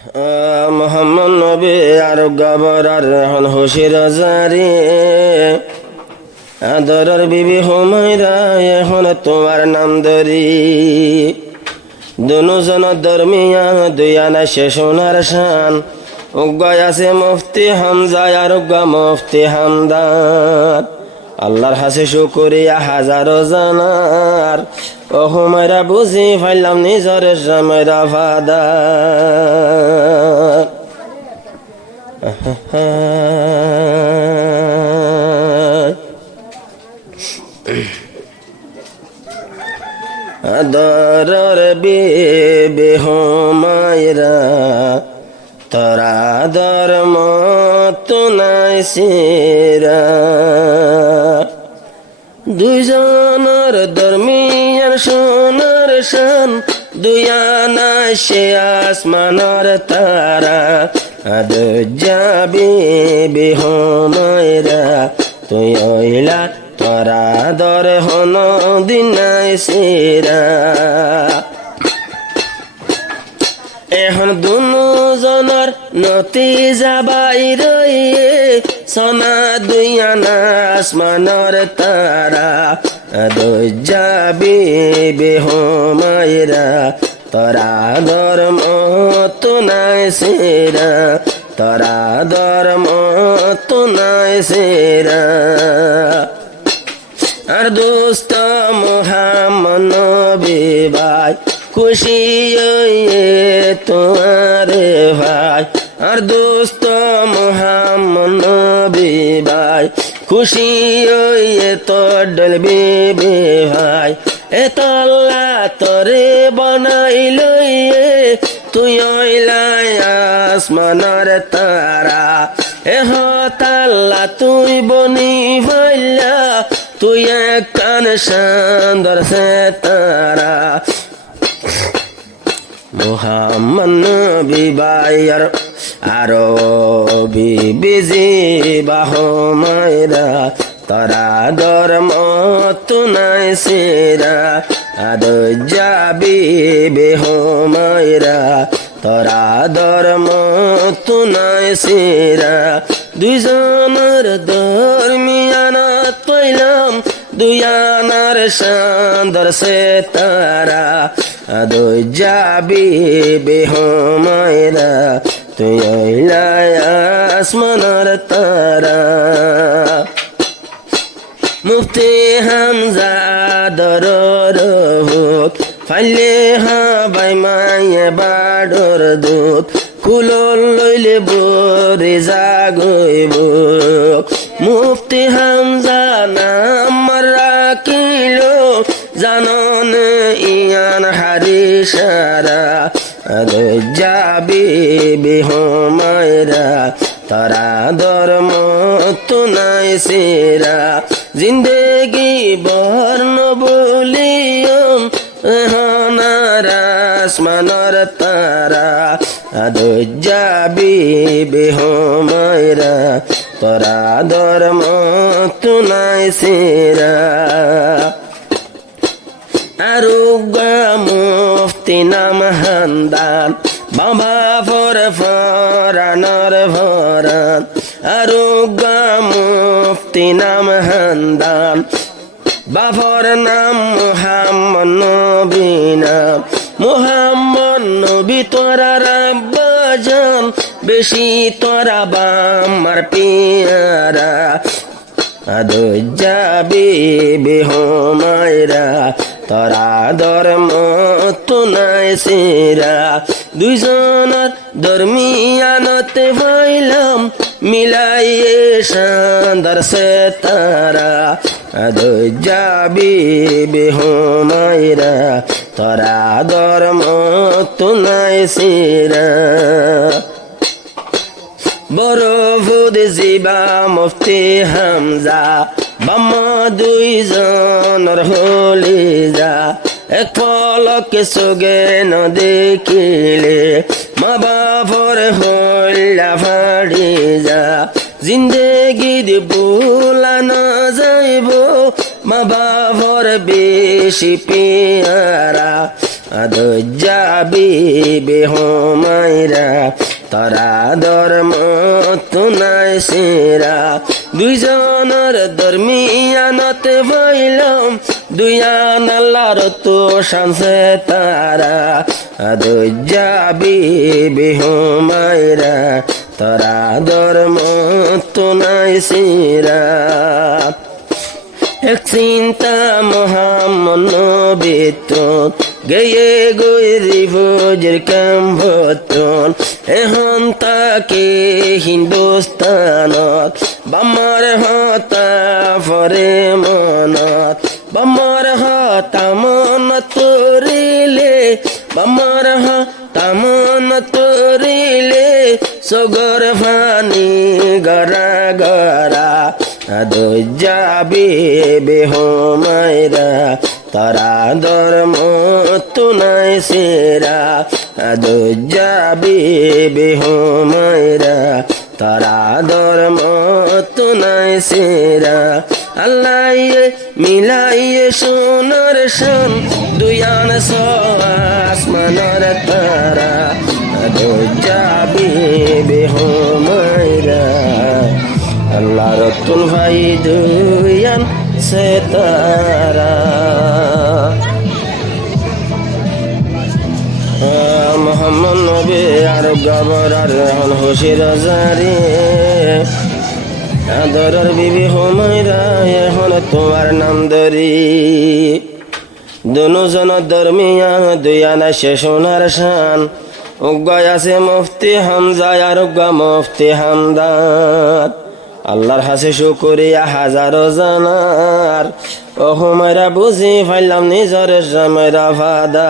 মোহাম্মদ নবী আর গবরার রহন হুশির জারি আদরের বিবি হুমায়রা এখন তোমার নাম ধরি দুজন দরমিয়া দুই আনা সে সোনার শান উগ্গয় আছে মুফতি হামজা আর উগ্গা মুফতি হামদান আল্লাহর হাসে শুকরিয়া হাজারো জানার ও হুমায়রা বুঝি ফাইলাম নিজের জামাইরা ফাদা আদরের বিবি হুমায়রা তোরা আদর মত নাই সিরা দুইজনের দরমিয়ান সোনার শান দুই আনা সে আসমানের তারা আদ যাবি হুমায়রা তুই ওইলা তোরা দর হন দিনাই সিরা এখন দুজনের নতি যাবাই রয়ে সোনা দুই আনা আসমানের তারা দুই যাবি হুমায়রা তোরা দর মত নাই সিরা তোরা দর মত নাই সিরা আর দোস্ত মোহাম্মদ নবী ভাই খুশি তোমারে ভাই আর দোস্ত মোহাম্মদ নবী ভাই খুশি তোর ডলবি ভাই এত আল্লাহ তরে বানাইল তুই ওইলাই আসমানের তারা এহত আল্লাহ তুই বনি ভাইলা তুই এক কান সুন্দর সে তারা মোহাম্মদ নবী ভাইয়ার আরো বিজি হুমায়রা তোরা দর মত নাই সিরা আদ যাবি হুমায়রা তোরা দর মত নাই সিরা দুইজনের দরমিয়ানা তৈলাম দুই আনার সুন্দর সে তারা আদ যাবি হুমায়রা তুই ওইলা আসমানের তারা মুফতি হামজা দরর হোক ফাইলে হাবাই মায়ে বাডর দুধ কুলল লইলে বরে জাগইব মুফতি হামজা নাম রাখিল জানন ইয়ান হারি সারা যাবি হুমায়রা তারা দর মত নাই সিরা জিন্দেগি বর্ণ বলিয়ম হানার আসমানের তারা আদ যাবি হুমায়রা তারা দর মত নাই সিরা আরুগা মুফতি নাম হামদান বাবা ফরানোর ভরান আরুগা মুফতি নাম হামদান বাবার নাম মোহাম্মদ নবী নাম মোহাম্মদ নবী তোরা রাব্বা জান বেশি তোরা বাম্মার পিয়ারা আদ যাবি হুমায়রা তোরা দর মত নাই সিরা দুইজনের দরমিয়ানতে ভাইলাম মিলাইয়ে সুন্দর সে তারা আদ যাবি হুমায়রা তোরা দর মত নাই সিরা বড় ফুদ জিবা মুফতি হামজা বাম্মা দুইজনের হলি যা এক পলকে চোগে নদেখিলে মা বাপর হইলা ফাড়ি যা জিন্দেগি ভুলা না যাইব মা বাপর বেশি পিয়ারা যাবি বেহমাইরা তারা ধর্ম তো নাই সেরা দুইজনের দরমিয়ানতে পাইলাম দুইয়ান আল্লাহর তো শানছে তারা যাবি বেহমাইরা তারা ধর্ম তো নাই সেরা এক চিন্তা মোহাম্মদ নবীতন গেয়ে গৈরি ফজর কাম্ভতন এখন তাকে হিন্দুস্তানত বামার হতা ফরে মনত বামার হতা মনত তরিলে বামার হতা মনত তরিলে সগর ফানি গরা গরা যাবি বেহমাইরা তারা ধর্ম তো নাই সেরা যাবি বেহমাইরা তারা ধর্ম তো নাই সেরা আল্লাহ মিলাইয়ে সোনার শান দুয়ান আসমানের তারা যাবি বেহমাইরা আল্লাহ রতুল ভাই দুয়ান সে তারা মোহাম্মদ নবী আর গবর আর রহন হুশির জারি আদরের বিবি হুমায়রা এখন তোমার নাম ধরি দুজন দরমিয়া দুয়ানা সে সোনার শান উগ্গয় আছে মুফতি হামজা আর উগ্গা মুফতি হামদান আল্লাহর হাসে শুকরিয়া হাজারো জানার ও হুমায়রা বুঝি ফাইলাম নিজের জামাইরা ফাদা